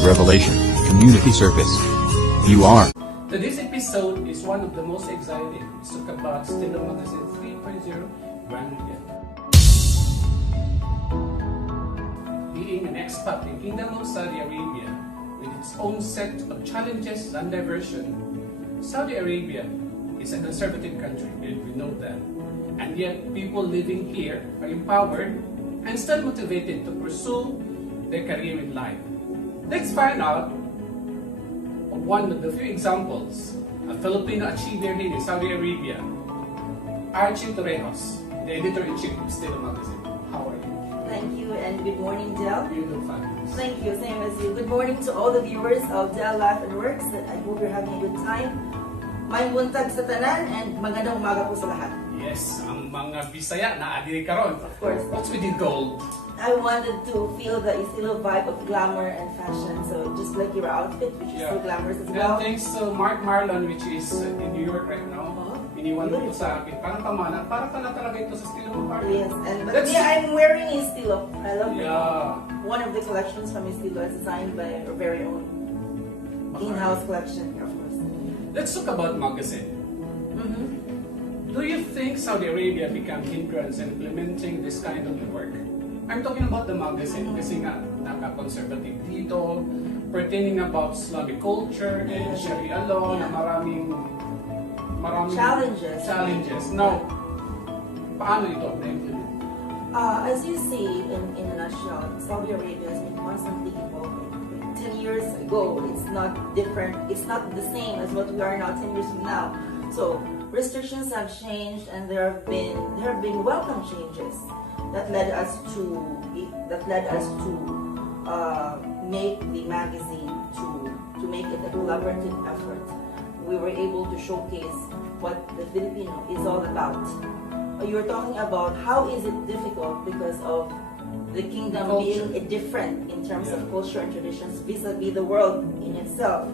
Revelation, Community Service. You are. Today's episode is one of the most exciting. It's about Istilo Magazine 3.0 Grand Weekend. Being an expat in Kingdom of Saudi Arabia, with its own set of challenges and diversion, Saudi Arabia is a conservative country, we know that. And yet, people living here are empowered and still motivated to pursue their career in life. Let's find out one of the few examples, a Filipino achiever here in Saudi Arabia, ARCHIE TORREJOS, the editor-in-chief of Istilo Magazine. How are you? Thank you and good morning, Del. You look fabulous. Thank you, same as you. Good morning to all the viewers of Del Life and Works. I hope you're having a good time. May buntag sa tanan and magandang umaga po sa lahat. Yes, ang mga Bisaya na adiri karon. Of course. What's with the gold? I wanted to feel the Istilo vibe of glamour and fashion. So just like your outfit, which is so glamorous as well. Thanks to Mark Marlon, which is in New York right now. Iniwan mo ito sa akin. Parang pamana. Parang pala talaga ito sa Istilo Mark. Yes, and but I'm wearing Istilo. I love it. One of the collections from Istilo is designed by our very own in-house collection here, of course. Let's talk about magazine. Do you think Saudi Arabia become hindrance in implementing this kind of work? I'm talking about the magazine kasi nga naka-conservative dito, pertaining about Islamic culture and Sharia law na maraming challenges. Now, paano ito na-implement? As you see in a nutshell, Saudi Arabia has been constantly evolving. 10 years ago, it's not different. It's not the same as what we are now 10 years from now. So restrictions have changed, and there have been welcome changes that led us to make the magazine to make it a collaborative effort. We were able to showcase what the Filipino is all about. You were talking about how is it difficult because of the kingdom being different in terms of culture and traditions vis-a-vis the world in itself.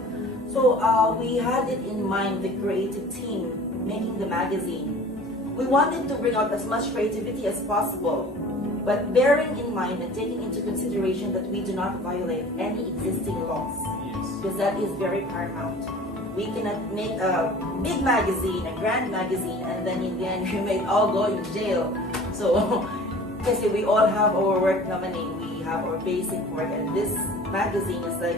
So we had it in mind, the creative team making the magazine. We wanted to bring out as much creativity as possible, but bearing in mind and taking into consideration that we do not violate any existing laws, because that is very paramount. We cannot make a big magazine, a grand magazine, and then in the end we may all go in jail. So, kasi we all have our work naman, we have our basic work, and this magazine is like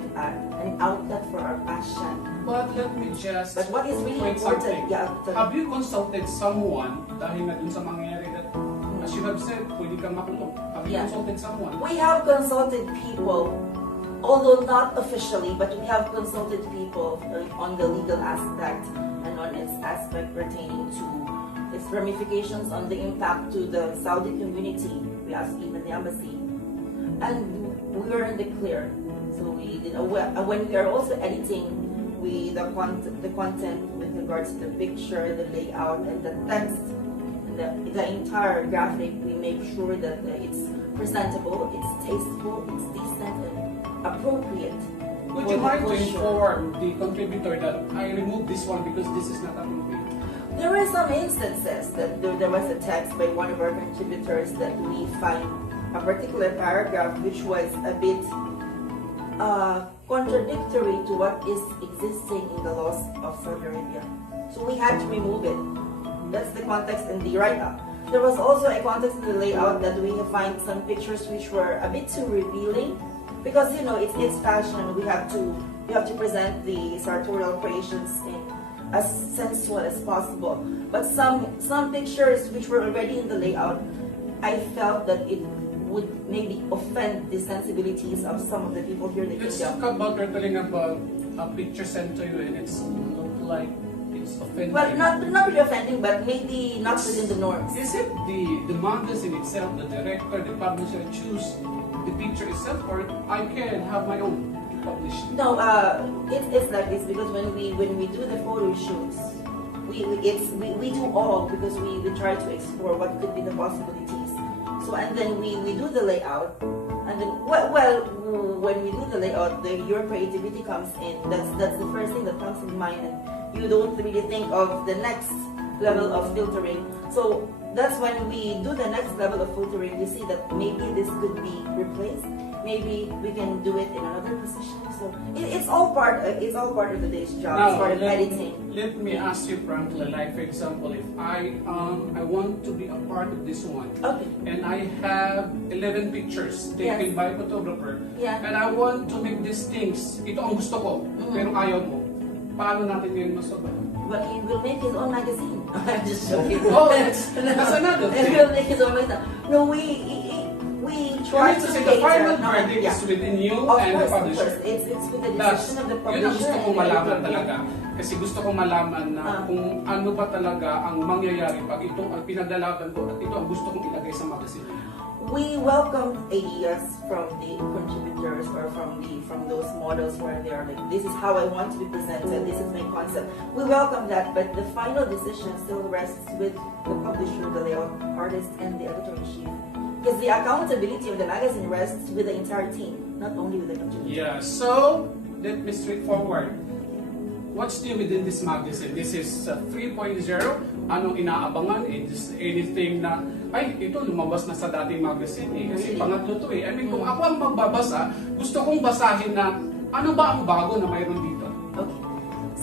an outlet for our passion. But let me just But what is really important, have you consulted someone dahil na dun sa mangyayari that, as you have said, pwede kang makulong? Have you consulted someone? We have consulted people, although not officially, but we have consulted people on the legal aspect and on its aspect pertaining to its ramifications on the impact to the Saudi community. We asked even the embassy, and we were in the clear. So we did when we are also editing the content with regards to the picture, the layout, and the text, and the entire graphic. We make sure that it's presentable, it's tasteful, it's decent, and appropriate. Would you mind to inform the contributor that I removed this one because this is not appropriate? There were some instances that there was a text by one of our contributors that we find a particular paragraph which was a bit contradictory to what is existing in the laws of Saudi Arabia. So we had to remove it. That's the context in the write-up. There was also a context in the layout that we find some pictures which were a bit too revealing, because it's fashion. We have to present the sartorial creations in as sensual as possible. But some pictures which were already in the layout, I felt that it would maybe offend the sensibilities of some of the people here in the kingdom. Let's talk about you're telling about a picture sent to you and it's look like it's offending. Well, not really offending, but maybe not within the norms. Is it the magazine itself, the director, the publisher choose the picture itself, or I can have my own published? No, it's like this because when we do the photo shoots, we do all because we try to explore what could be the possibilities. So and then we do the layout, and then when we do the layout, your creativity comes in. That's the first thing that comes in mind, and you don't really think of the next level of filtering. So that's when we do the next level of filtering. You see that maybe this could be replaced, maybe we can do it in another position. So it's all part of the day's job. Now, It's part of editing. let me ask you frankly, like for example, if I want to be a part of this one, Okay. and I have 11 pictures taken Yes. by a photographer, Yeah. and I want to make these things, ito ang gusto ko, pero ayaw mo, paano natin yun masoba? But he will make his own magazine. I'm just joking. Oh, that's another He thing. will make his own magazine. No, we try You mean to to say cater. the final No, verdict yeah. is within you Of and the course, of publisher. course. It's with the That's, decision of the yun publisher. ang gusto kong and the malaman editor. talaga. Kasi gusto kong malaman na kung ano ba talaga ang mangyayari pag ito ang pinagdalaban ko at ito ang gusto kong ilagay sa magazine. We welcome ideas from the contributors or from those models where they are like, this is how I want to be presented, this is my concept. We welcome that, but the final decision still rests with the publisher, the layout artist, and the editor-in-chief. Because the accountability of the magazine rests with the entire team, not only with the contributor. Yeah, so let me straightforward. What's new within this magazine? This is 3.0. Anong inaabangan? Is anything na, ay, ito lumabas na sa dating magazine eh. Kasi pangatlo to eh. I mean, kung ako ang magbabasa, gusto kong basahin na ano ba ang bago na mayroon dito? Okay.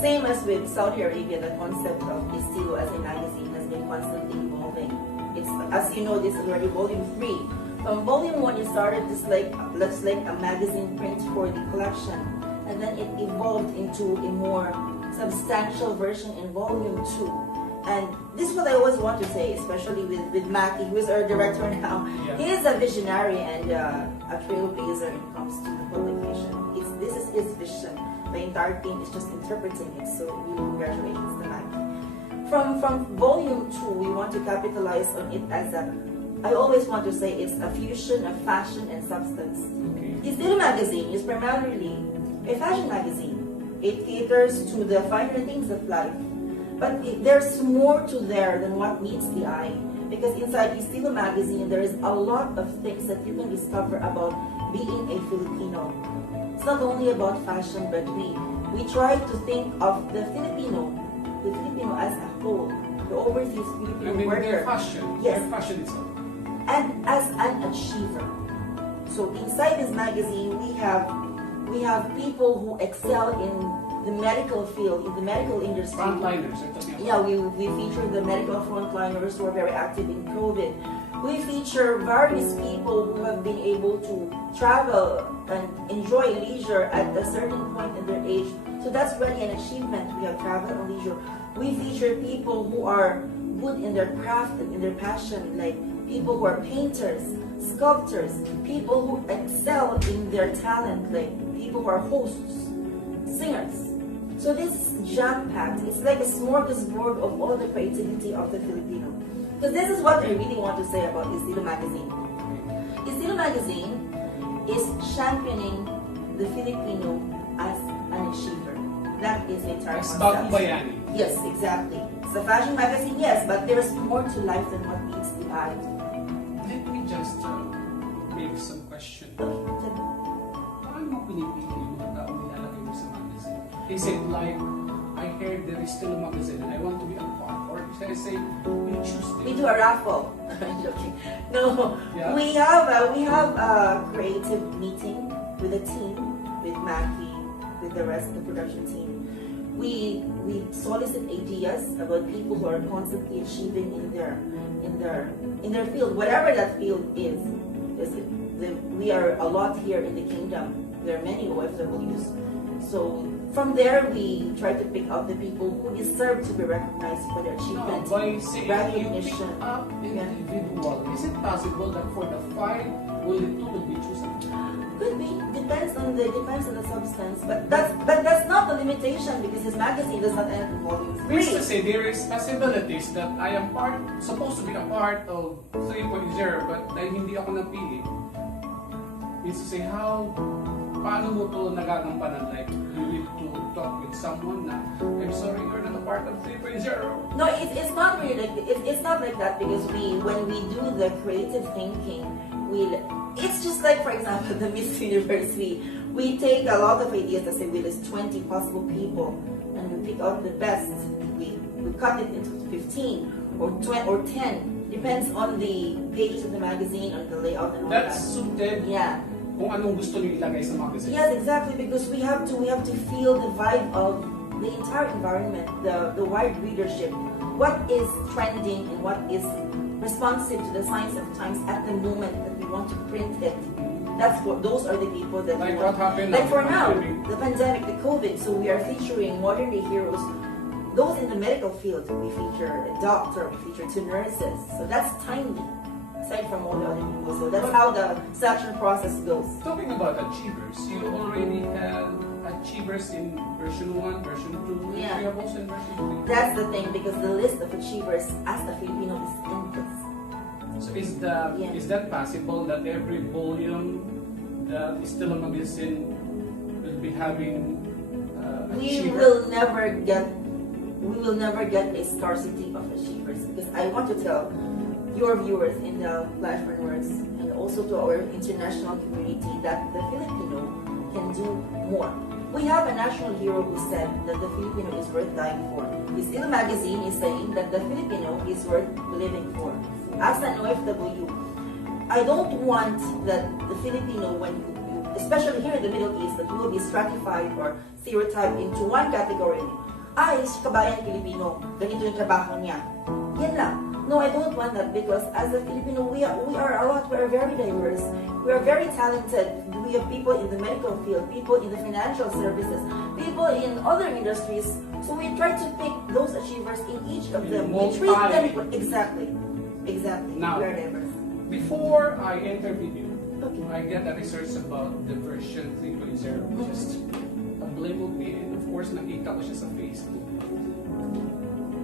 Same as with Saudi Arabia, the concept of Istilo as a magazine has been constantly evolving. It's, as you know, this is already volume 3. From volume 1, it started just like a magazine print for the collection. And then it evolved into a more substantial version in volume 2. And this is what I always want to say, especially with Mackie, who is our director now. Yeah. He is a visionary and a trailblazer when it comes to publication. This is his vision. The entire team is just interpreting it, so we congratulations to Mackie. From volume 2, we want to capitalize on it as I always want to say it's a fusion of fashion and substance. Okay. Istilo magazine is primarily a fashion magazine. It caters to the finer things of life. But there's more to there than what meets the eye. Because inside Istilo magazine, there is a lot of things that you can discover about being a Filipino. It's not only about fashion, but we try to think of the Filipino as a whole, the overseas Filipino I mean, worker. their fashion. Yes. Their fashion itself. And as an achiever. So inside this magazine, we have people who excel in the medical field, in the medical industry. Frontliners. Yeah, we feature the medical frontliners who are very active in COVID. We feature various people who have been able to travel and enjoy leisure at a certain point in their age. So that's really an achievement. We have travel and leisure. We feature people who are good in their craft and in their passion, like people who are painters, sculptors, people who excel in their talent, like people who are hosts, singers. So this is jam-packed. It's like a smorgasbord of all the creativity of the Filipino. Because this is what I really want to say about Istilo magazine. Istilo magazine is championing the Filipino as an achiever. That is the entire As concept. bagong bayani. Yes, exactly. It's a fashion magazine, yes, but there's more to life than what meets the eye. Let me just make some question. Paano mo pinipili yung mga taong nilalagay mo sa magazine? Is it like, I heard there is still a magazine and I want to be a part? Or should I say, you choose We it? do a raffle. I'm joking. No, Yeah. we have a creative meeting with the team, with Mackie, with the rest of the production team. We solicit ideas about people who are constantly achieving in their field, whatever that field is. We are a lot here in the kingdom. There are many OFWs. So from there, we try to pick out the people who deserve to be recognized for their No, achievement, by saying you pick recognition. up individual, is it possible that for the 5, only 2 will be chosen? Could be, depends on the substance, but that's not the limitation because this magazine does not end in volume 3. Means to say there is possibilities that I am supposed to be a part of 3.0 but dahil hindi ako napili. Means to say paano mo to nagagampanan? Like you need to talk with someone na I'm sorry you're not a part of 3.0. No, it's not really like it's not like that because when we do the creative thinking, it's just like, for example, the Miss Universe. We take a lot of ideas. Let's say we list 20 possible people, and we pick out the best. We cut it into 15 or 20 or 10. Depends on the pages of the magazine, on the layout, and all That's that. suited Yeah. kung anong gusto nyo ilagay sa magazine. Yes, exactly, because we have to feel the vibe of the entire environment, the wide readership, what is trending and what is responsive to the signs of times at the moment that we want to print it. Those are the people that Like we what want. happened Like for now, pandemic. the pandemic, the COVID, so we are featuring modern day heroes. Those in the medical field, we feature a doctor, we feature 2 nurses. So that's tiny, aside from all the other people. So that's how the selection process goes. Talking about achievers, you already had achievers in version 1, version 2, Yeah. you have also in version 3. That's the thing, because the list of achievers as a Filipino is endless. So Yeah. is that possible that every volume that Istilo magazine will be having We achiever? will never get a scarcity of achievers, because I want to tell your viewers in the platform works and also to our international community that the Filipino can do more. We have a national hero who said that the Filipino is worth dying for. Istilo magazine is saying that the Filipino is worth living for. As an OFW, I don't want that the Filipino, when you, especially here in the Middle East, that you will be stratified or stereotyped into one category. Ay, si kabayan Pilipino, ganito yung trabaho niya. Yan lang. No, I don't want that, because as a Filipino, we are a lot. We are very diverse. We are very talented. We have people in the medical field, people in the financial services, people in other industries. So we try to pick those achievers in each of them. We treat them exactly. Now, we are diverse. before I interview you, Okay. I get a research about the version 3.0, which is a blame of me, and of course, nakita ko siya sa Facebook.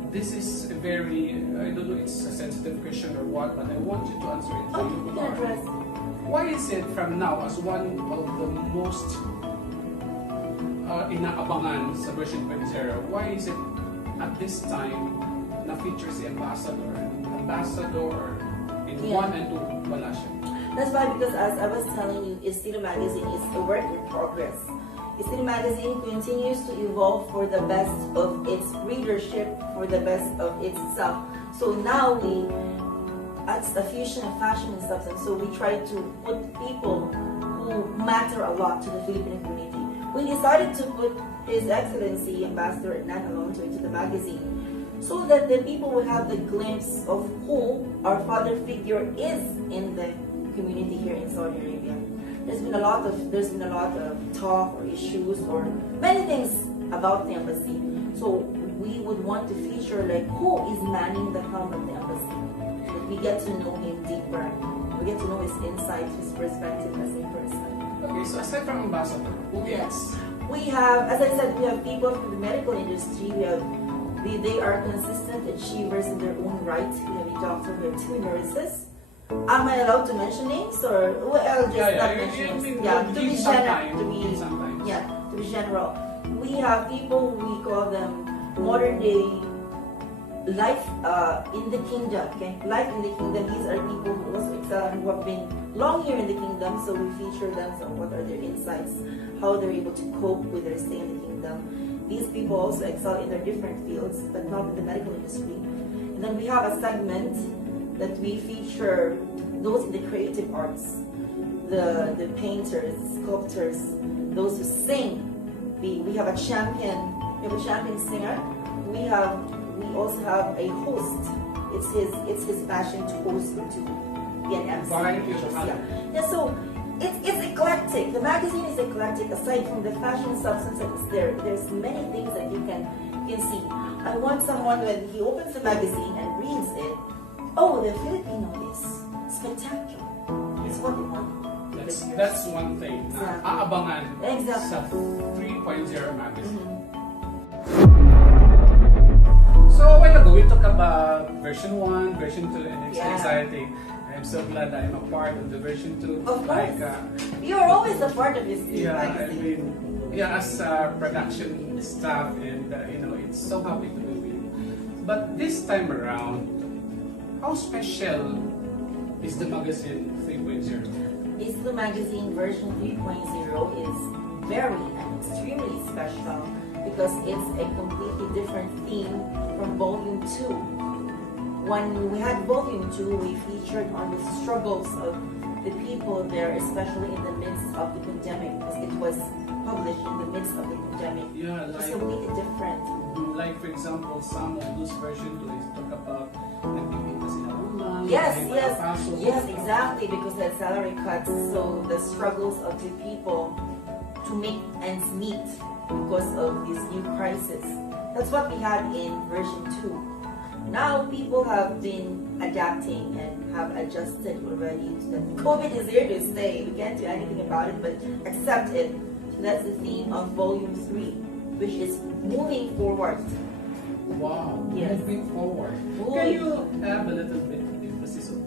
This is a very, I don't know, it's a sensitive question or what, but I want you to answer it. Okay, we can address. Why is it from now as one of the most inaabangan sa version 2.0, why is it at this time na feature si Ambassador in 1 and 2 wala siya? That's why, because as I was telling you, Istilo magazine is a work in progress. Istilo magazine continues to evolve for the best of its readership, for the best of itself. So now it's a fusion of fashion and substance. So we try to put people who matter a lot to the Filipino community. We decided to put His Excellency Ambassador Nan Alonso into the magazine, so that the people will have the glimpse of who our father figure is in the community here in Saudi Arabia. There's been a lot of talk or issues or many things about the embassy. So we would want to feature like who is manning the helm of the embassy. That we get to know him deeper. We get to know his insights, his perspective as a person. Okay, so aside from Ambassador, who else? We have, as I said, we have people from the medical industry. They are consistent achievers in their own right. We have a doctor, we have 2 nurses. Am I allowed to mention names, or well, I'll just not mention names? Yeah, to be general. We have people, we call them modern day life in the kingdom. Okay, life in the kingdom. These are people who also excel and who have been long here in the kingdom. So we feature them. So what are their insights? How they're able to cope with their stay in the kingdom. These people also excel in their different fields, but not in the medical industry. And then we have a segment that we feature those in the creative arts, the painters, sculptors, those who sing. We have a champion. We have a champion singer. We also have a host. It's his passion to host or to be an MC. Yeah. So it's eclectic. The magazine is eclectic. Aside from the fashion substance that's there's many things that you can see. I want someone, when he opens the magazine and reads it, oh, the Filipino is spectacular. It's what they want. That's one thing. Exactly. Aabangan Exactly. sa 3.0 magazine. Mm-hmm. So a while ago, we talked about version 1, version 2, and it's Yeah. exciting. I'm so glad I'm a part of the version 2. Of course. You are always a part of this magazine. As a production staff, and it's so happy to be with you. But this time around, how special is the magazine 3.0? Istilo magazine version 3.0 is very and extremely special because it's a completely different theme from volume 2. When we had volume 2, we featured on the struggles of the people there, especially in the midst of the pandemic, because it was published in the midst of the pandemic, Yeah, was like, completely different. like for example, some of those versions do is talk about nagpipita sila ulang, Yes, may yes, pasok. yes, exactly, because the salary cuts, so the struggles of the people to make ends meet because of this new crisis. That's what we had in version 2. Now people have been adapting and have adjusted already to that COVID is here to stay. We can't do anything about it but accept it. So that's the theme of volume 3, which is moving forward. Wow, Yes. moving forward. Moving. Can you have a little bit of emphasis on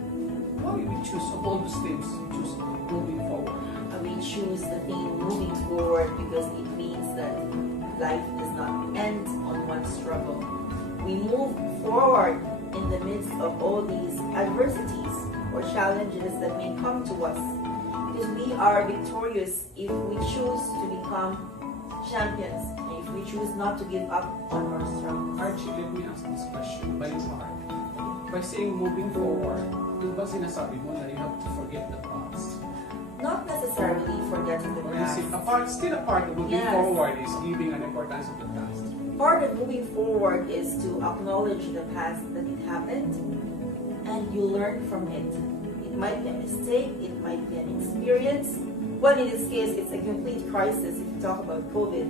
why we choose of all those themes you choose moving forward? We choose the theme moving forward because it means that life does not end on one struggle. We move forward in the midst of all these adversities or challenges that may come to us. Because we are victorious if we choose to become champions, and if we choose not to give up on our struggles. Archie, let me ask this question by heart. By saying moving forward, di ba sinasabi mo na you have to forget the past? Not necessarily forgetting the Or is past. it still a part of moving Yes. forward is giving an importance of the past? Part of moving forward is to acknowledge the past that it happened and you learn from it. It might be a mistake, it might be an experience. Well, in this case, it's a complete crisis if you talk about COVID.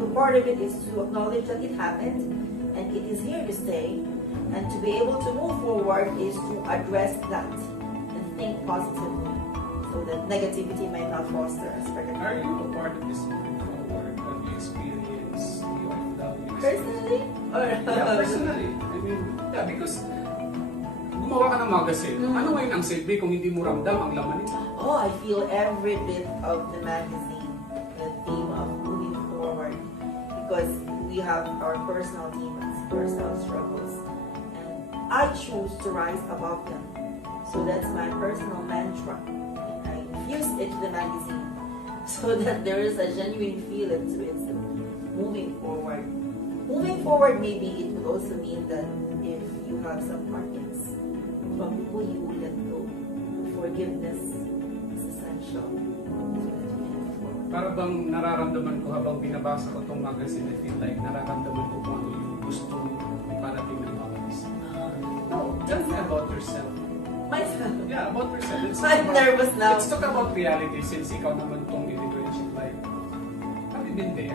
So part of it is to acknowledge that it happened and it is here to stay. And to be able to move forward is to address that and think positively so that negativity might not foster us further. Are you a part of this moving forward? Have you experienced DOFW? Personally? Or Yeah, personally. I mean, yeah, because gumawa ka ng magazine. Ano ngayon ang silbi kung hindi mo ramdam ang laman nito? Oh, I feel every bit of the magazine, the theme of moving forward, because we have our personal demons, personal struggles, and I choose to rise above them. So that's my personal mantra. And I infused it to the magazine so that there is a genuine feeling to it. So moving forward. Moving forward, maybe it would also mean that if you have some heartaches from people you will let go, forgiveness is essential. Para bang nararamdaman ko habang binabasa ko itong magazine, I feel like nararamdaman ko kung ano yung gusto parating ng magazine. No, tell me about yourself. Myself. Yeah, about yourself. I'm nervous now. Let's talk about reality since ikaw naman itong editorship life. Have you been there?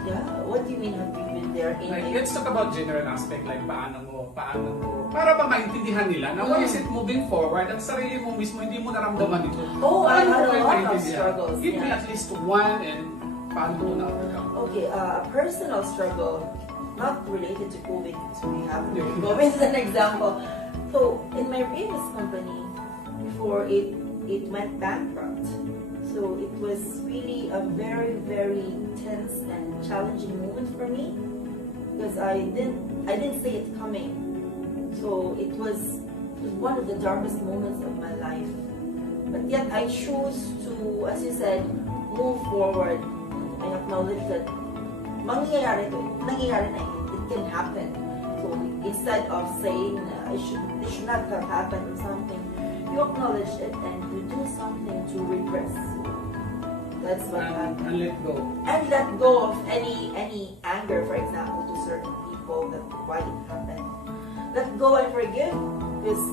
Yeah, what do you mean have you been there in Like, let's talk about general aspect like paano mo, para ba maintindihan nila na why is it moving forward at sarili mo mismo hindi mo naramdaman ito. Oh, I Paano had mo a kayo lot of maintindihan? struggles. Give me Yeah. at least one and paano mo na-overcome. Okay, a personal struggle, not related to COVID, so we have COVID as an example. So, in my previous company, before it went bankrupt, so it was really a very, very tense and challenging moment for me because I didn't see it coming. So it was one of the darkest moments of my life. But yet I chose to, as you said, move forward and acknowledge that nangyayari na it can happen. So instead of saying it should not have happened or something, you acknowledge it and you do something to regress. That's what happened. And let go. And let go of any anger, for example, to certain people that why it happened. Let go and forgive, because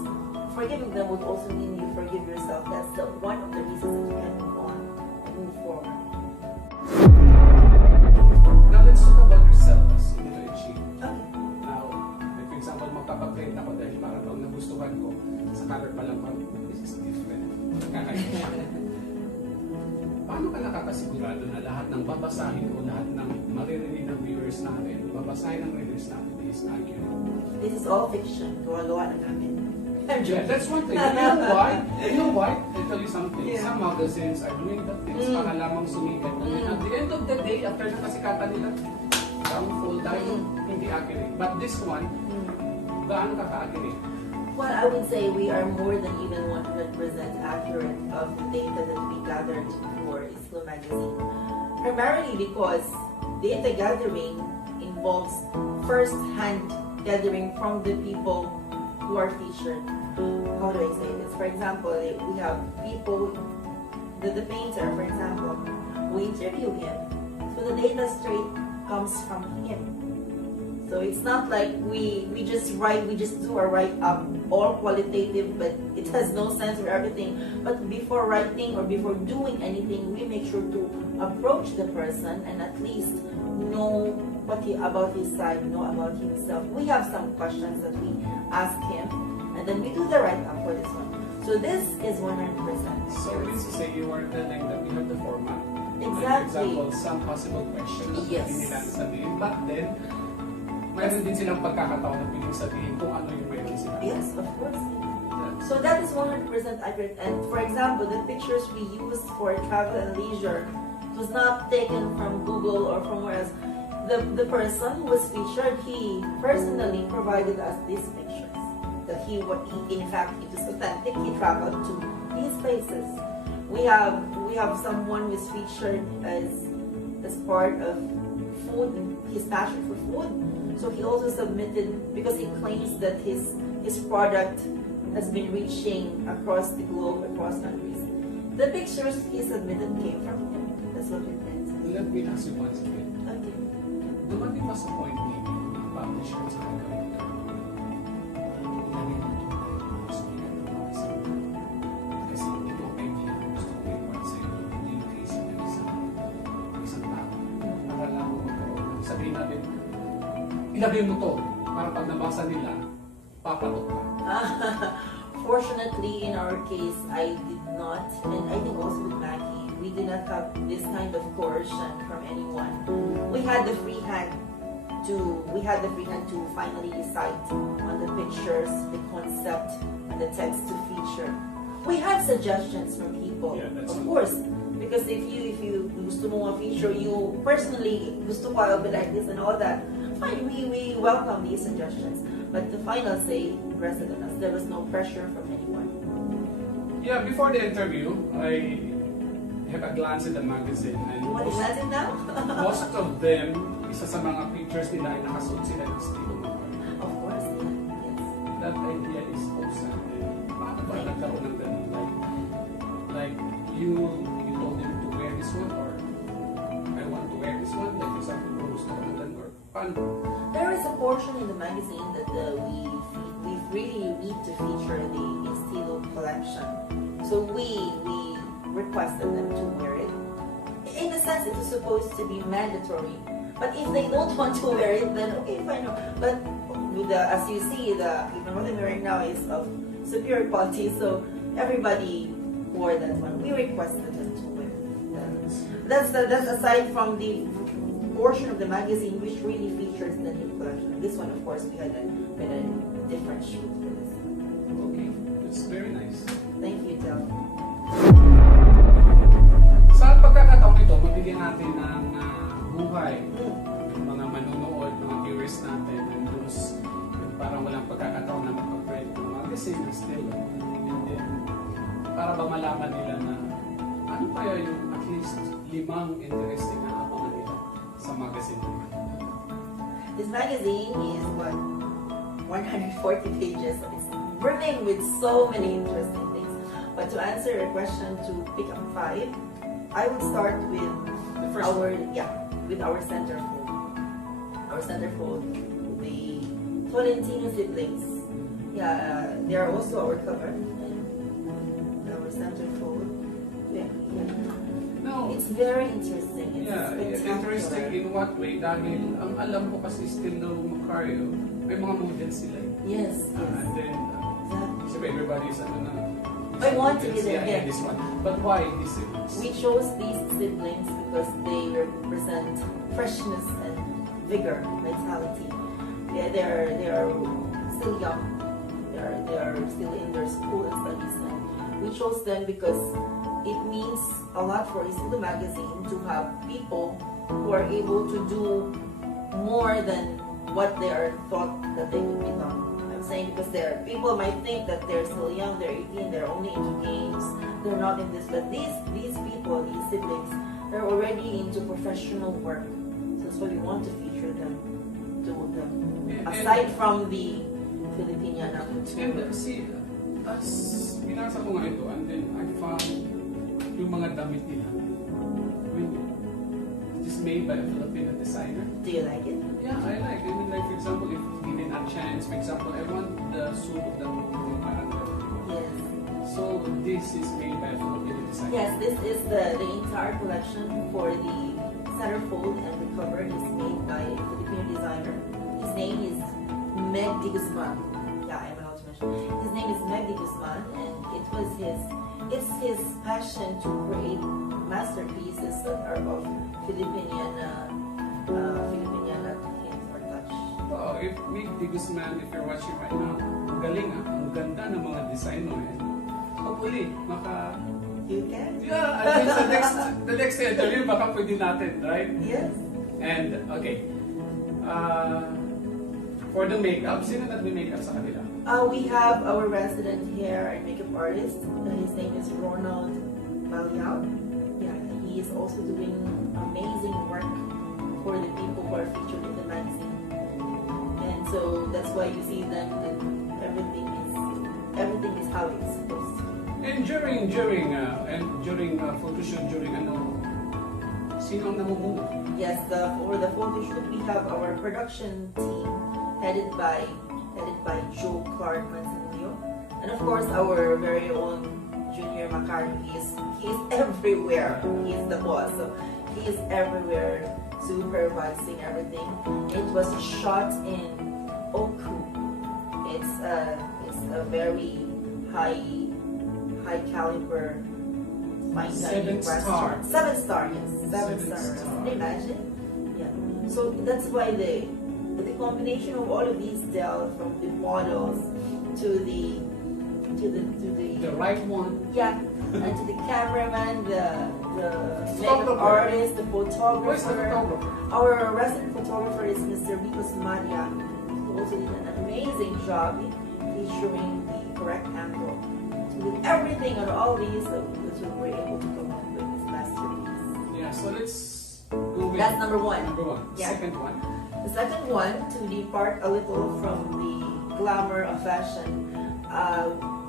forgiving them would also mean you forgive yourself. That's one of the reasons that you can move on and move forward. Now let's talk about yourself as ARCHIE. Okay. Now, like for example, magpapaprint ako dahil para bang nagustuhan ko sa color pa lang parang this is different. Kakaiba. Paano ka nakakasigurado na lahat ng babasahin o lahat ng maririnig ng viewers natin, babasahin ng readers natin is accurate? This is all fiction. Gawa-gawa na namin. I'm Yeah, joking. that's one thing. You know why? You know why? I'll tell you something. Yeah. Some magazines are doing that things para lamang sumikat. And at the end of the day, after nakasikatan nila, downfall tayo, hindi accurate. But this one, gaano ka ka-accurate? Well, I would say we are more than even 100% accurate of the data that we gathered for Istilo magazine. Primarily because data gathering involves first-hand gathering from the people who are featured. how do I say this? For example, we have people, the painter, for example, we interview him. So the data straight comes from him. So it's not like we just write, we just do a write-up, all qualitative, but it has no sense for everything. But before writing or before doing anything, we make sure to approach the person and at least know about his side, know about himself. We have some questions that we ask him, and then we do the write-up for this one. So this is 100%. So means to say you are telling that we have the format. Exactly. Like, for example, some possible questions na Yes. pwede nila sabihin. But then, mayroon din silang pagkakataon na pwedeng sabihin kung ano yung mayroon sila. Yes, of course. So that is 100% accurate. And for example, the pictures we use for travel and leisure was not taken from Google or from where else. The person who was featured, he personally provided us these pictures. That in fact, it is authentic. He traveled to these places. We have someone who is featured as part of food, his passion for food. So he also submitted, because he claims that his product has been reaching across the globe, across countries. The pictures he submitted came from him. That's what it meant. Let me ask you once again. Okay. Dumating ba sa point maybe ng publisher sa gagawin ka? Kasi ito ang idea ko gusto ko i-report sa'yo. Hindi yung case ng isang tao. Para lang ako magkaroon. Sabihin natin, ilagay mo to para pag nabasa nila, papatok ka. Fortunately, in our case, I did not, and I think also with Maggie, we did not have this kind of coercion from anyone. We had the free hand to finally decide on the pictures, the concept, and the text to feature. We had suggestions from people, Yeah, that's of true. course, because if you gusto mo feature, you personally gusto ko I'll be like this and all that. Fine, we welcome these suggestions, but the final say rested on us. There was no pressure from anyone. Yeah, before the interview, I have a glance at the magazine and You want to imagine now? most of them, isa sa mga pictures nila ay nakasuot sila ng Istilo. Of course, yeah. Yes. That idea is awesome. And paano ba nagkaroon ng ganun? Like you told them to wear this one, or I want to wear this one, like for example, kung gusto ko ng or paano? There is a portion in the magazine that we really need to feature the Istilo collection. So we requested them to wear it. In a sense, it is supposed to be mandatory. But if they don't want to wear it, then okay, fine. But with as you see, even what I'm wearing now is of superior quality, so everybody wore that one. We requested them to wear it. That's aside from the portion of the magazine which really features the new collection. This one, of course, we had a different shoot for this. Okay, it's very nice. Thank you, Del. Sa pagkakataong ito, mabigyan natin ng buhay ng mga manunood, mga viewers natin, and those parang walang pagkakataon na mag-upgrade ng magazine na Istilo. And then, para ba malaman nila na ano kaya yung at least 5 interesting na abangan nila sa magazine naman. This magazine is 140 pages. So it's brimming with so many interesting things. But to answer your question, to pick up 5, I would start with The first with our centerfold. Our centerfold, the Tolentino siblings. Yeah, they are also our cover. And our centerfold. Yeah. No, It's very interesting. It's it's spectacular. interesting in what way? Dahil ang alam ko kasi Istilo Macario, may mga models sila. Yes, yes. And then, Exactly. so everybody's I want to be there, yeah, yeah. this one. But why this is? We chose these siblings because they represent freshness and vigor, vitality. Yeah, they are still young. They are still in their school and studies. And we chose them because it means a lot for Istilo magazine to have people who are able to do more than what they are thought that they could become. I'm saying because people might think that they're still young, they're 18, they're only into games, they're not in this. But these people, these siblings, they're already into professional work. So that's why we want to feature them, aside from the Filipiniana culture. And see, as binasa ko nga ito, and then I found yung mga damit nila. I mean, it is made by a Filipino designer. Do you like it? Yeah, I like. I mean, like for example, if given a chance, for example, I want the suit of the movie parang Yes. so this is made by a Filipino designer. Yes, this is the entire collection for the centerfold, and the cover is made by a Filipino designer. His name is Meg Di Guzman. Yeah, I'm allowed to mention. His name is Meg Di Guzman, and it's his passion to create masterpieces that are of Filipiniana hints or touch. Oh, if Meg Di Guzman, if you're watching right now, ang galing ah, ang ganda ng mga design mo eh. Hopefully, You can? yeah, I think the next interview, baka pwede natin, right? Yes. And, okay. For the makeup, sino nagme-makeup sa kanila? We have our resident hair and makeup artist. His name is Ronald Maliao. Yeah, he is also doing amazing work for the people who are featured in the magazine. And so that's why you see them that everything is how it's supposed to be. And during photo shoot, sino ang namumuno? Yes, for the photo shoot we have our production team headed by Joe Clark Manzanillo, and of course our very own Junior Macari. He's everywhere. He's the boss, so he is everywhere supervising everything. It was shot in Oku. It's a very high caliber fine dining restaurant. 7-star, yes. 7-star. Can you imagine? Yeah. So that's why the combination of all of these delve, from the models to the right one. yeah, and to the cameraman, the Photographer. makeup artist, the Where's the photographer. photographer? Our resident photographer is Mr. Ricos Maria, who also did an amazing job in showing the correct angle. So with everything on all these, we were able to come up with this masterpiece. Yeah, so let's go with That's number one. Number one. Yeah. Second one. The second one, to depart a little from the glamour of fashion,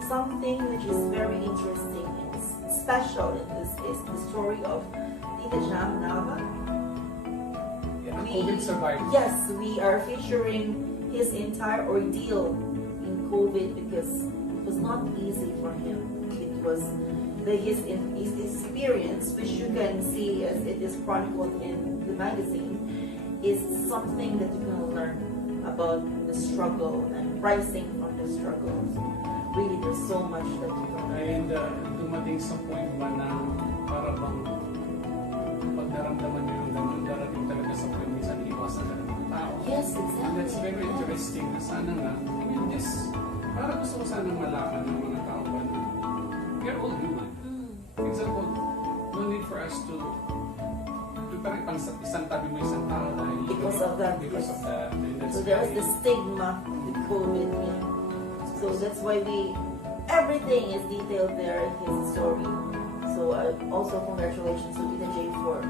something which is very interesting and special in this is the story of Tita Jam Nava. Yeah, COVID survivor. Yes, we are featuring his entire ordeal in COVID because it was not easy for him. It was his experience, which you can see as it is chronicled in the magazine, is something that you can learn about the struggle and rising from the struggle. So really, there's so much that you can learn. And dumating sa point ba na para bang pag naramdaman nyo yung ganun, darating talaga sa point minsan iwasan ka ng mga tao. Yes, exactly. And that's very interesting na sana nga, I mean, para gusto ko sanang malaman ng mga tao ba na we're all human. For example, no need for us to parang isang tabi mo isang tao dahil Because of that, because yes. of that. And that's So there was very- the stigma with COVID. Yeah. So that's why everything is detailed there in his story. So also congratulations to Tita J for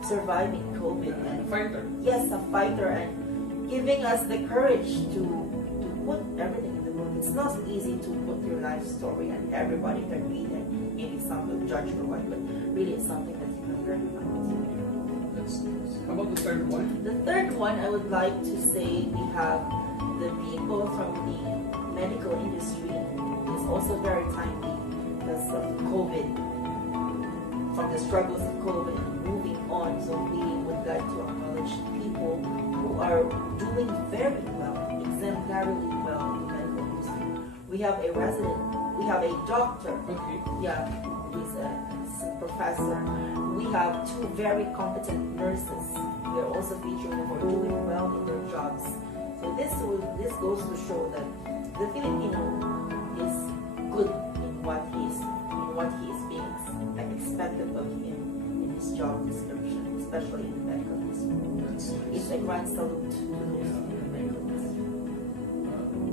surviving COVID and fighter. yes, a fighter and giving us the courage to put everything in the book. It's not easy to put your life story and everybody can read it. Maybe some will judge or what, but really it's something that you can learn from it. How about the third one? The third one, I would like to say we have the people from the medical industry. It's also very timely because of COVID, from the struggles of COVID and moving on. So we would like to acknowledge people who are doing very well, exemplarily well in the medical industry. We have a resident, we have a doctor, Okay. yeah, who's a professor. We have 2 very competent nurses. We are also featured who are doing well in their jobs. So this goes to show that the Filipino is good in what he is being expected of him in his job description, especially in the medical industry. That's It's a grand salute to those in the medical industry.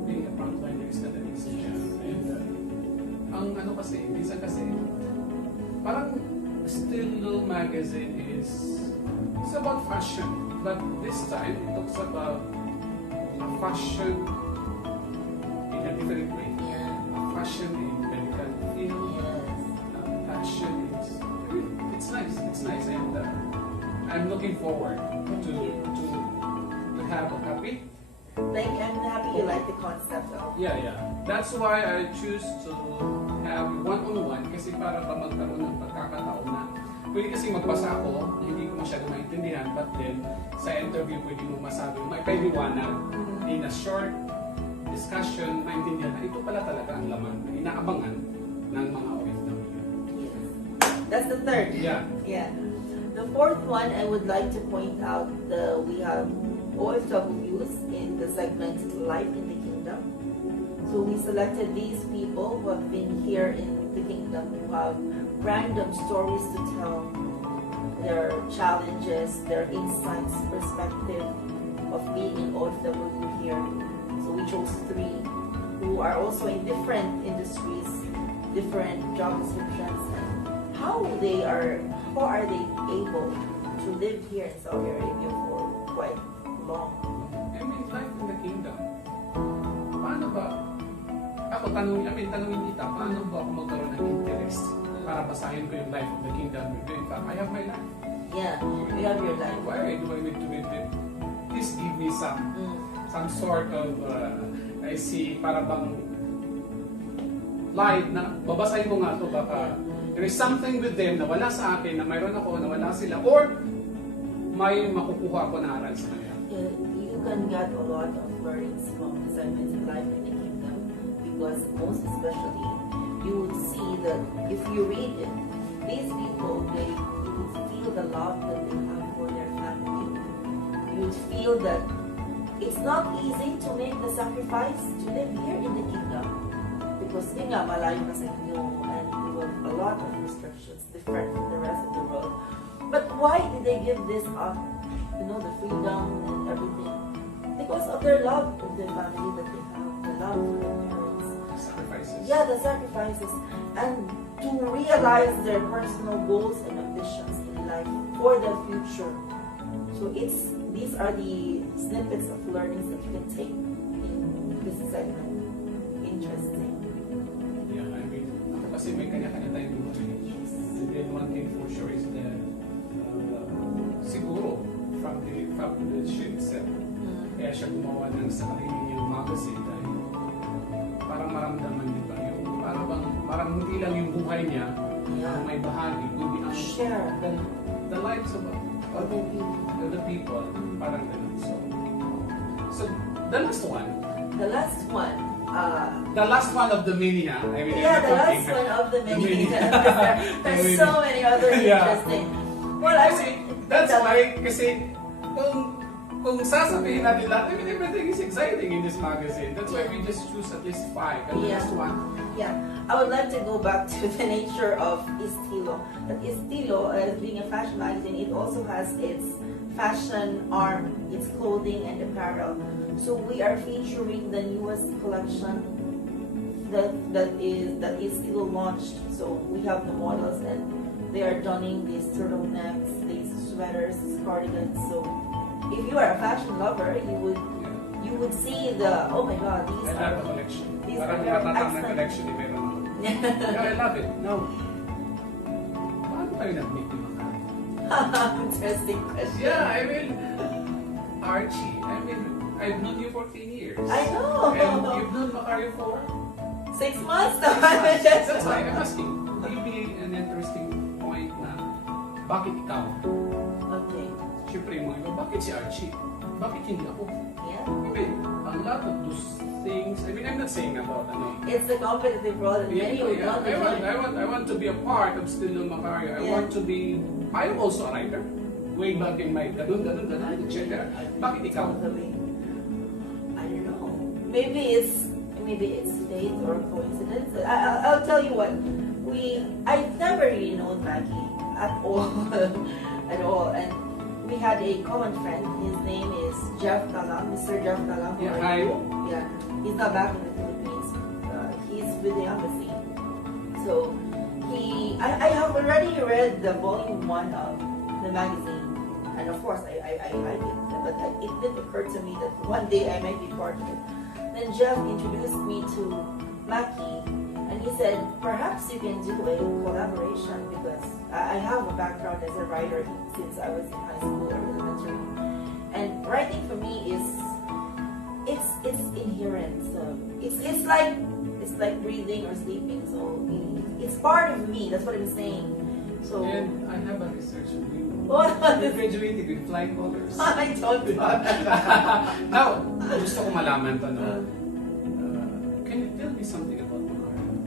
being a frontliner is not an easy job. And ang ano kasi, minsan kasi, parang Istilo magazine it's about fashion. But this time, it talks about a fashion in a different way. Yeah. fashion in medical field, Yes. fashion. It's nice. It's nice, and I'm looking forward to have a copy. Thank you. I'm happy you like the concept of. Yeah. That's why I choose to have one-on-one kasi para pa magkaroon ng pagkakataon na pwede kasi magbasa ako, hindi ko masyado maintindihan, but then sa interview pwede mo masabi, may paliwanag in a short discussion, maintindihan na ito pala talaga ang laman na inaabangan ng mga OFW. Yes. That's the third. Yeah. The fourth one, I would like to point out we have OFWs in the segment Life in the Kingdom. So we selected these people who have been here in the kingdom, who have random stories to tell, their challenges, their insights, perspective of being in OFW here. So we chose 3 who are also in different industries, different job descriptions, and how are they able to live here in Saudi Arabia for quite long. I mean, life in the kingdom. Paano ba? Tanungin kita, paano ba ako magkaroon ng interest para basahin ko yung life of the kingdom? In fact, I have my life. Yeah, you have your life. Why do I need to read it? Please give me some sort of, I see, para bang light na, babasahin mo nga ito, baka there is something with them na wala sa akin, na mayroon ako, na wala sila, or may makukuha ako na aral sa kanila. You can get a lot of learnings from segments in Life in the Kingdom, because most especially, you would see that if you read it, these people, you would feel the love that they have for their family. You would feel that it's not easy to make the sacrifice to live here in the kingdom, because malayo na sa inyo, and you have a lot of restrictions different from the rest of the world. But why did they give this up? The freedom and everything, because of their love of their family that they have, the love for their parents. Sacrifices. Yeah, the sacrifices, and to realize their personal goals and ambitions in life for the future. So these are the snippets of learnings that you can take in this segment. Interesting. Yeah, I mean, ako kasi may kanya-kanya tayong buhay. And then one thing for sure is that siguro from the ship itself, kaya siya gumawa ng sarili niyang magazine dahil parang maramdaman, di ba? Yung parang hindi lang yung buhay niya ang may bahagi, kundi ang Share the lives of other people, parang ganun. So the last one. The last one of the many, ha? I mean, Yeah, the last one of the many. There's so many other interesting. Well, I see. That's why, kasi kung sasabihin natin lahat, I mean, everything is exciting in this magazine. That's why we just choose at least 5. And the last one. Yeah, I would like to go back to the nature of Istilo. That Istilo, as being a fashion magazine, it also has its fashion arm, its clothing and apparel. So we are featuring the newest collection that Istilo launched. So we have the models, and they are donning these turtlenecks, these sweaters, these cardigans. So if you are a fashion lover, you would see oh my god, these I love the collection. These Parang are matatang na excellent. collection ni meron ako. Yeah, I love it. No. Paano tayo nag-meet ni Makari? Interesting question. Yeah, I mean, Archie, I've known you for 10 years. I know. And you've known Makari for 6 months now. 6 months. That's why I'm asking. Maybe an interesting point na, bakit ikaw? Okay. Siyempre, yung mga iba, bakit si Archie? Bakit hindi ako? Yeah. I mean, a lot of those things, I mean, I'm not saying about, It's the competitive world, and many would not enjoy. I want to be a part of Istilo Macario. I am also a writer. Way back in my ganun, etc. Bakit ikaw? Totally. I don't know. Maybe it's fate or coincidence. I'll tell you what. I've never really known Maggie at all, at all, and we had a common friend. His name is Jeff Talam, Mr. Jeff Talam. Yeah, hi. Yeah, he's not back in the Philippines. He's with the embassy. So I have already read the volume 1 of the magazine, and of course I like it. But it didn't occur to me that one day I might be part of it. Then Jeff introduced me to Mackie, and he said, perhaps you can do a collaboration because I have a background as a writer since I was in high school or elementary. And writing for me is, it's inherent. So it's like breathing or sleeping. So it's part of me. That's what I'm saying. So And I have a research of you. what? You graduated with flying colors. I don't know. Now, gusto ko malaman to, no? Can you tell me something about Macario?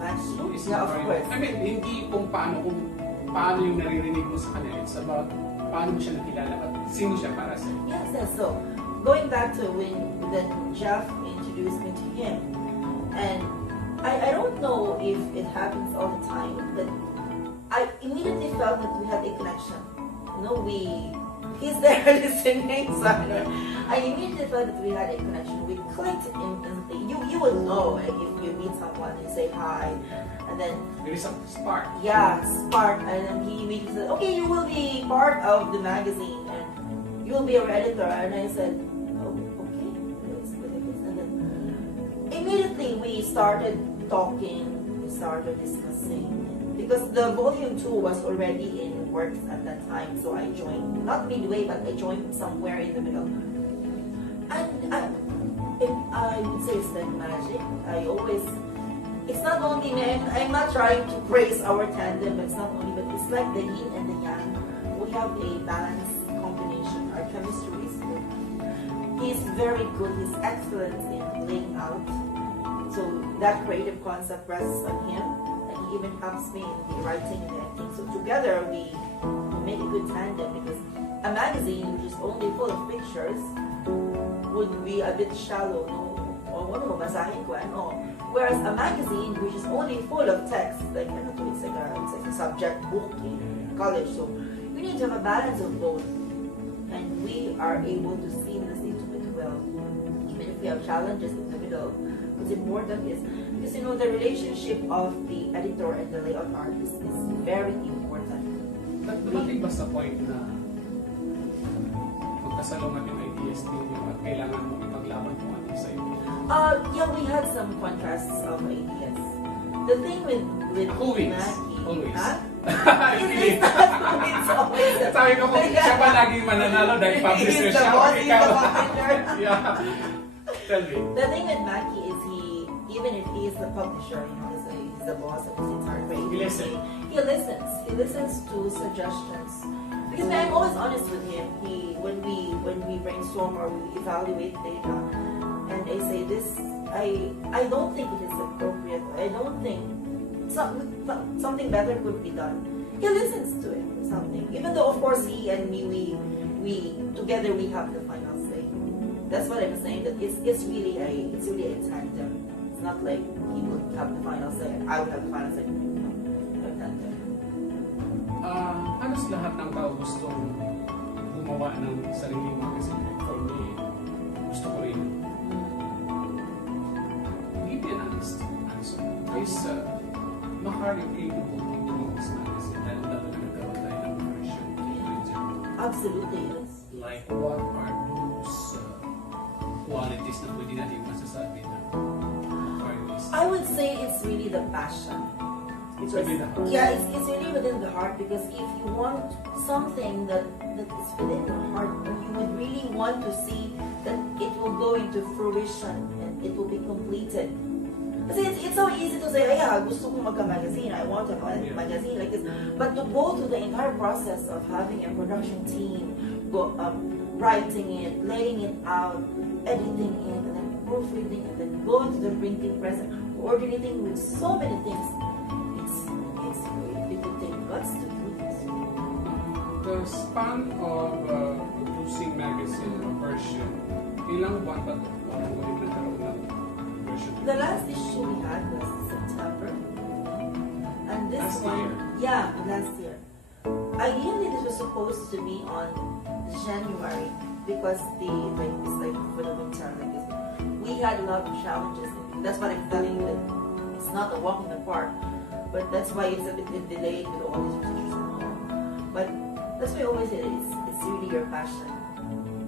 Mackie. Who is Yeah, of Macario? course. I mean, hindi kung paano yung naririnig mo sa kanya. It's about paano mo siya nakilala at sino siya para sa'yo. Yes. So going back to when Jeff introduced me to him, and I don't know if it happens all the time, but I immediately felt that we had a connection. He's there listening, so I immediately felt that we had a connection. We clicked instantly. You will know if you meet someone and say hi, and then There is a spark. yeah, spark, and then he immediately said, okay, you will be part of the magazine, and you will be our editor. And I said, oh, okay, let's put it this. And then immediately we started talking, we started discussing, because the volume 2 was already in works at that time, so I joined, not midway, but I joined somewhere in the middle. And I would say it's like magic. It's not only me, I'm not trying to praise our tandem, it's not only, but it's like the yin and the yang. We have a balanced combination. Our chemistry is good. He's very good, he's excellent in laying out. So that creative concept rests on him, and he even helps me in the writing and everything. So together we make a good tandem, because a magazine which is only full of pictures would be a bit shallow, no? Whereas a magazine which is only full of text, like it's like a subject book in college. So we need to have a balance of both, and we are able to seamlessly do it well, even if we have challenges in the middle. What's important is, because the relationship of the editor and the layout artist is very important. Dumating ba sa point na magkasalungan yung ideas ninyo at kailangan mo ipaglaban kung ano sa'yo? Yeah, we had some contrasts of ideas. The thing with Always. Mackie, Always. huh? Really? It's always the Sabi ko kung siya pa laging mananalo dahil publisher He's the siya. boss, o he's ikaw. the publisher. Yeah. Tell me. The thing with Mackie is even if he is the publisher, he's the boss of his entire creative. He listens. He listens. He listens to suggestions. Because I'm always honest with him. When we brainstorm or we evaluate data, and I say this, I don't think it is appropriate. I don't think something better could be done. He listens to it. Something, even though of course he and me, we together we have the final say. That's what I'm saying. That it's really a tandem. It's not like he would have the final say and I would have the final say. No, a tandem. Halos lahat ng tao gustong gumawa ng sariling magazine. For me, gusto ko rin. Give me an honest answer. Is Macario capable of doing this magazine? Lalo na nagkawa tayo ng version. Absolutely, yes. Like, what are those qualities na pwede natin masasabi na Macario is? I would say it's really the passion. It's within the heart. Yeah, it's really within the heart, because if you want something that is within the heart, you would really want to see that it will go into fruition and it will be completed. Kasi it's so easy to say, yeah, gusto kong magka-magazine, I want a magazine like this. But to go through the entire process of having a production team, writing it, laying it out, editing it, and then proofreading, and then going to the printing press, coordinating with so many things, it would take guts to do this. The span of producing magazine or version, ilang buwan ba ito? Kung ulit nagkaroon ng version? The last issue we had was September, and this Last one, year? yeah, last year. Ideally, this was supposed to be on January, because it's like for the winter, like this. We had a lot of challenges. That's what I'm telling you. That it's not a walk in the park, but that's why it's a bit delayed with all these pictures and all. But that's why I always say it's really your passion.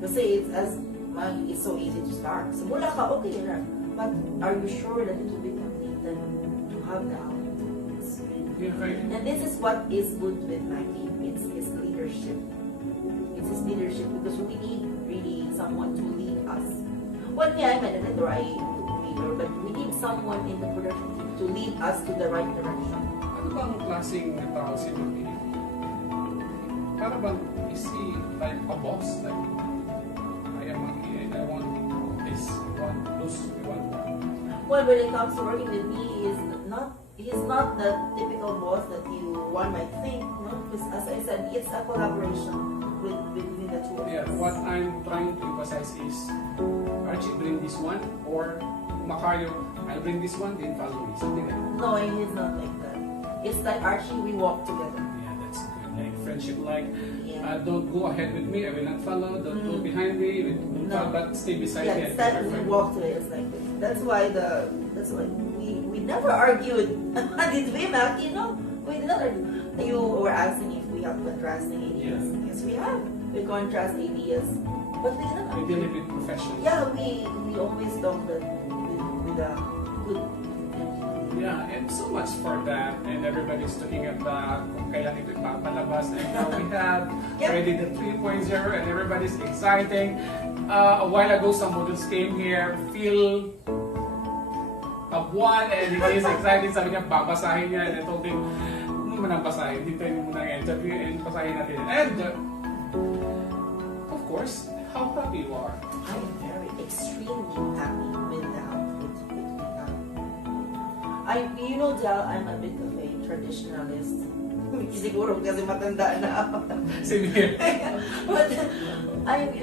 Kasi it's so easy to start. Simula ka, okay na. But are you sure that it will be completed to have the output? It's really- Yeah, right. And this is what is good with Maggie. It's his leadership. It's his leadership because we need really someone to lead us. Well, yeah, I'm an editor, I leader, but we need someone in the production team to lead us to the right direction. Ano bang klaseng tao si Maki? Para bang, is he like a boss? Like, I am Maki and I want this, I want this, I want that. Well, when it comes to working with me, he's not the typical boss that one might think. No? Because as I said, it's a collaboration between the two of Yeah, us. what I'm trying to emphasize is Archie bring this one or Macario, I'll bring this one, then follow me. Something like that. No, he's not like that. It's like Archie, we walk together. Yeah, that's good. Like friendship, like Yeah. don't go ahead with me, I will not follow. Don't go behind me, don't No. follow, but stay beside me. Yeah, and it's that be our we friend. walk together. It's like this. That's why we never argued. Did we, Maki? No, we did not argue. You were asking if we have contrasting ideas. Yeah. Yes, we have. We contrast ideas, but we did not We argue. deal with professionals. Yeah, we always talk that with a good. Yeah, and so much for that. And everybody's talking about kung kailan ito ipapalabas. And now we have Yep. already the 3.0 and everybody's exciting. A while ago, some models came here, Phil Pabuan, and he is excited. Sabi niya, babasahin niya. And I told him, huwag mo nang basahin. Hintayin mo muna ang interview and basahin natin. And, of course, how happy you are. I am very extremely happy with the output that we have. Del, I'm a bit of a traditionalist. Siguro kasi matanda na ako. Same here. But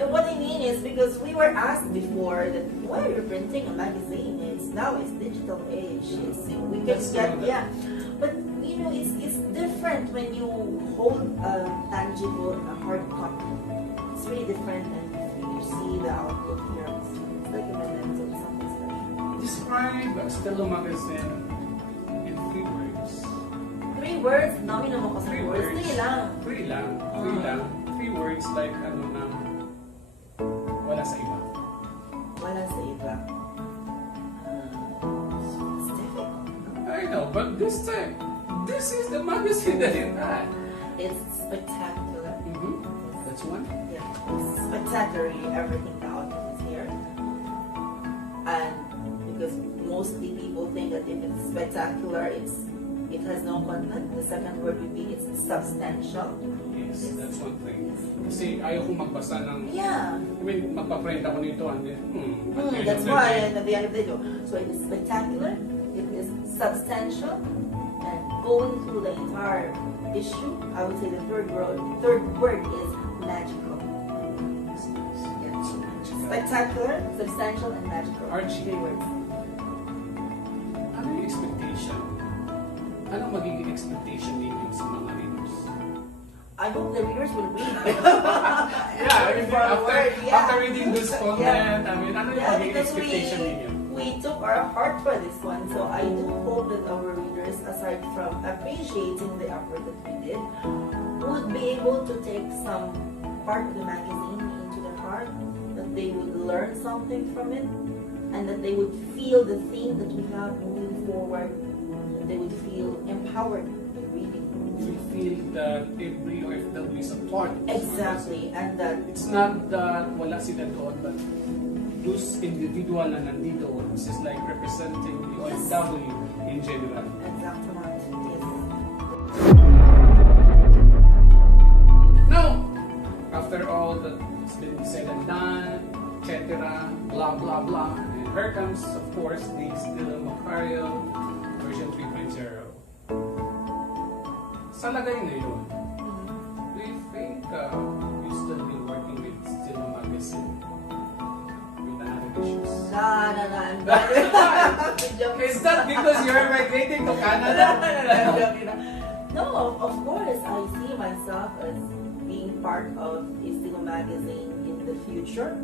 what I mean is because we were asked before that why are you printing a magazine? Now it's digital age. We can That's get true. yeah. But it's different when you hold a tangible, a hard copy. It's really different than you see the outlook here. It's like a memento, something special. Describe Istilo magazine in 3 words. 3 words? Dami naman kasi 3 words. words. 3 lang. 3 lang. 3 lang. 3 words like ano na wala sa iba. Wala sa iba. It's difficult. I know, but this time, this is the magazine that it had. It's spectacular. That's one. Yeah, it's spectacular. Everything the output is here. And because mostly people think that if it's spectacular, it has no content. The second word would be it's substantial. Yes, that's one thing. Kasi ayaw kong magbasa ng, Yeah. I mean, magpa-print ako nito and then, That's why at the end of the day, so it is spectacular, it is substantial, and going through the entire issue, I would say the third word is magical. Yeah. Spectacular, substantial, and magical. Archie. 3 words. Ano yung expectation? Anong magiging expectation ninyo sa mga readers? I hope the readers will read. Yeah, I mean, For a word, yeah. after reading this content, I mean, ano yung Yeah, magiging because expectation ninyo? we took our heart for this one, so I do hope that our readers, aside from appreciating the effort that we did, would be able to take some part of the magazine into their heart, that they would learn something from it, and that they would feel the theme that we have moving forward, that they would feel empowered by reading. You feel that every OFW is a part. Exactly, and that It's not that wala sila doon, but those individual na nandito, this is like representing the Yes. OFW in general. exactly yes. Now, after all that's been said and done, etc., blah blah blah, and here comes, of course, the Istilo Macario version 3.0. Sa lagay ngayon, do you think you still be working with Istilo magazine with another issues? No, I'm joking. I'm joking. Is that because you're migrating to Canada? I'm joking. No, of course, I see myself as being part of Istilo magazine in the future.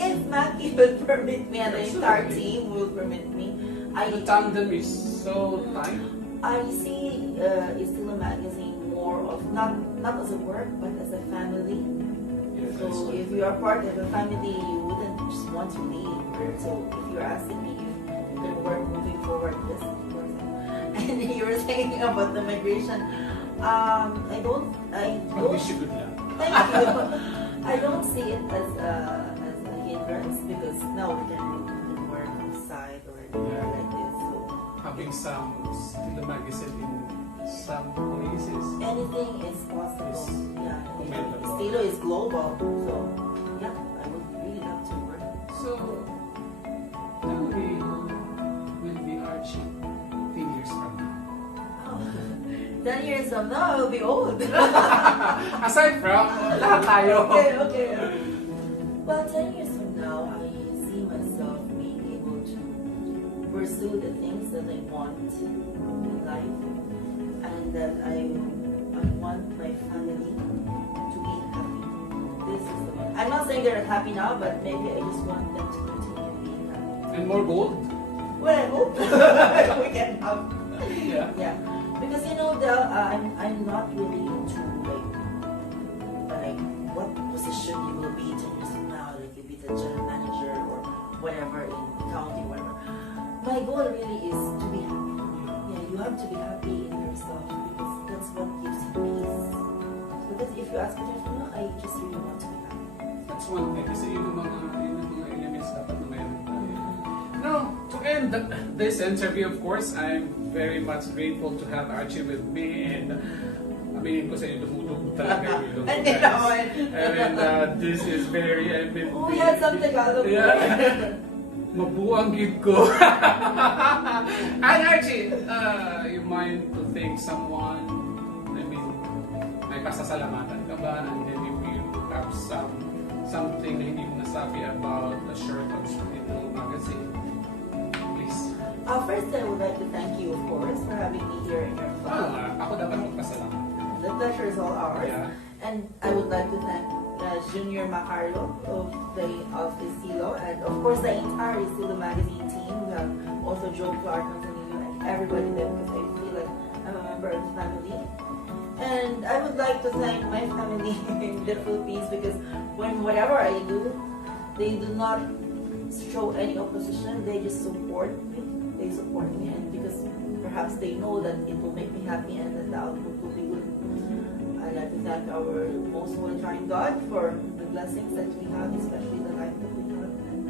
If Maggie will permit me and the entire team will permit me, The tandem is so tight. I see Istilo magazine more of not as a work but as a family. Yes, that's So one. if you are part of a family, you wouldn't just want to leave. So if you're asking me the work moving forward. Yes, of course. And you were saying about the migration. I don't. I wish you good luck. Thank you. I don't see it as a hindrance because now we can work outside or anywhere like this. So Having some Istilo magazine in some places. anything is possible. Yes. Yeah. Commendable. Istilo is global. So yeah, I would really love to work. So, tell me, will be Archie 10 years from now? 10 years from now, I will be old. Aside from, lahat tayo. Okay. Well, 10 years from now, I see myself being able to pursue the things that I want in life, and that I want my family to be happy. This is the one. I'm not saying they're happy now, but maybe I just want them to continue being happy. And more gold? Well, I hope we can have. Yeah. Because I'm not really into like what position you will be 10 years from now. Like you'll be the general manager or whatever in county, whatever. My goal really is to be happy. Yeah, you have to be happy in yourself because that's what gives you peace. Because if you ask me from now, I just really want to be happy. That's one thing. Kasi yun ang mga elements dapat na mayroon tayo. Now, to end this interview, of course, I'm very much grateful to have Archie with me, and aminin ko sa inyo, dumudog talaga yung ilong ko, Hindi guys. naman. And this is very, Oh, we had some Tagalog. Yeah. Mabuang gid ko. And Archie, you mind to thank someone? I mean, may pasasalamatan ka ba? And then if you have something na hindi mo nasabi about the shirt on Istilo magazine, please. First, I would like to thank you, of course, for having me here in your club. Ako dapat magpasalamat. The pleasure is all ours. Yeah. And I would like to thank Junior Macario of Istilo, and of course the entire Istilo magazine team. We have also Joe Clark and everybody there, because I feel like I'm a member of the family. And I would like to thank my family in the Philippines, because whatever I do, they do not show any opposition. They just support me. They support me, and because perhaps they know that it will make me happy and that the output will be good. I'd like to thank our most holy trying God for the blessings that we have, especially the life that we have. And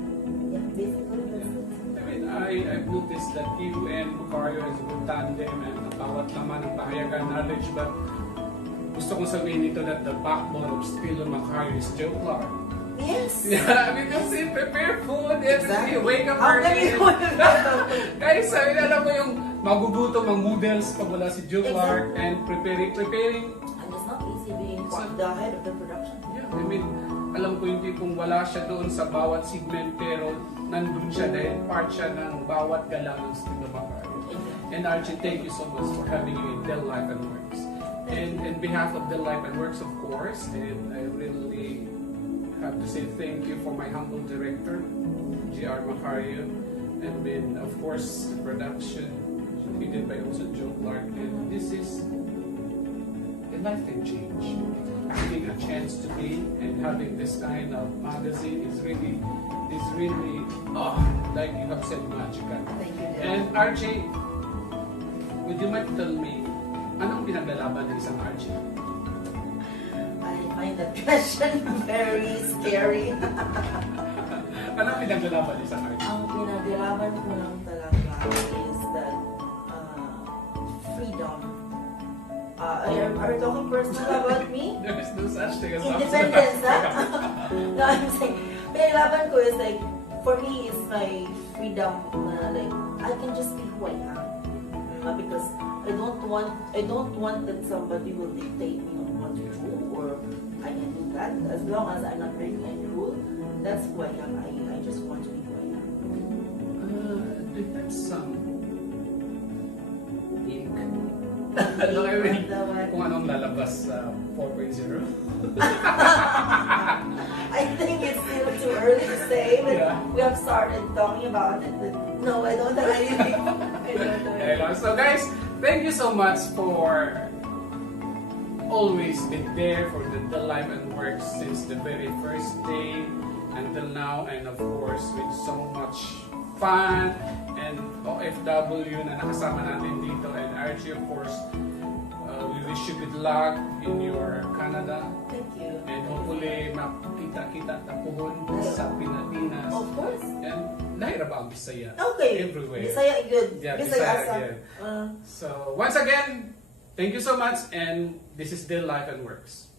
yeah, basically that's it. I mean, I've noticed that you and Macario is a good tandem, and bawat laman ng pahayagan knowledge, but gusto kong sabihin nito that the backbone of Istilo Macario is Joe Clark. Yes. Yeah, because he prepare food every day, wake up How can early. you Guys, sabi na alam mo yung magugutom ang noodles pag wala si Joe Clark, Exactly. and preparing. And it's not easy being the head of the production. Yeah, I mean, alam ko yung tipong wala siya doon sa bawat segment, pero nandun siya dahil part siya ng bawat galang ng Istilo Macario. And Archie, thank you so much for having you in Del Life and Works. And in behalf of Del Life and Works, of course, and I really have to say thank you for my humble director, G.R. Macario, and then of course the production headed by also Joe Clark. And this is a life can change. Having a chance to be and having this kind of magazine is really like you have said, magical. Thank you. And Archie, would you mind to tell me anong pinaglalaban ng isang Archie? I find that question very scary. Anong pinaglalaban ng isang Archie? Ang pinaglalaban ko lang talaga is that freedom. Are you talking personal about me? There is no such thing as Independence, huh? No, I'm saying, pinaglalaban ko is like, for me, it's my freedom. Like, I can just be who I am. Because I don't want that somebody will dictate me on what to do, or I can do that. As long as I'm not breaking any rule, that's who I am. I just want to be who I am. Do you have some ink? Ano I mean, kung anong lalabas sa 4.0? I think it's still too early to say, but Yeah. we have started talking about it. But no, I don't have anything. I don't have anything. So guys, thank you so much for always been there for the Life and Work since the very first day until now, and of course with so much fan and OFW na nakasama natin dito, and Archie, of course, we wish you good luck in your Canada, Thank you. and hopefully makita-kita tapuhon sa Pilipinas. Of course. And lahira ba ang Bisaya? Okay. Everywhere. Bisaya good. Yeah, Bisaya Bisaya asa. good. So once again, thank you so much, and this is Their Life and Works.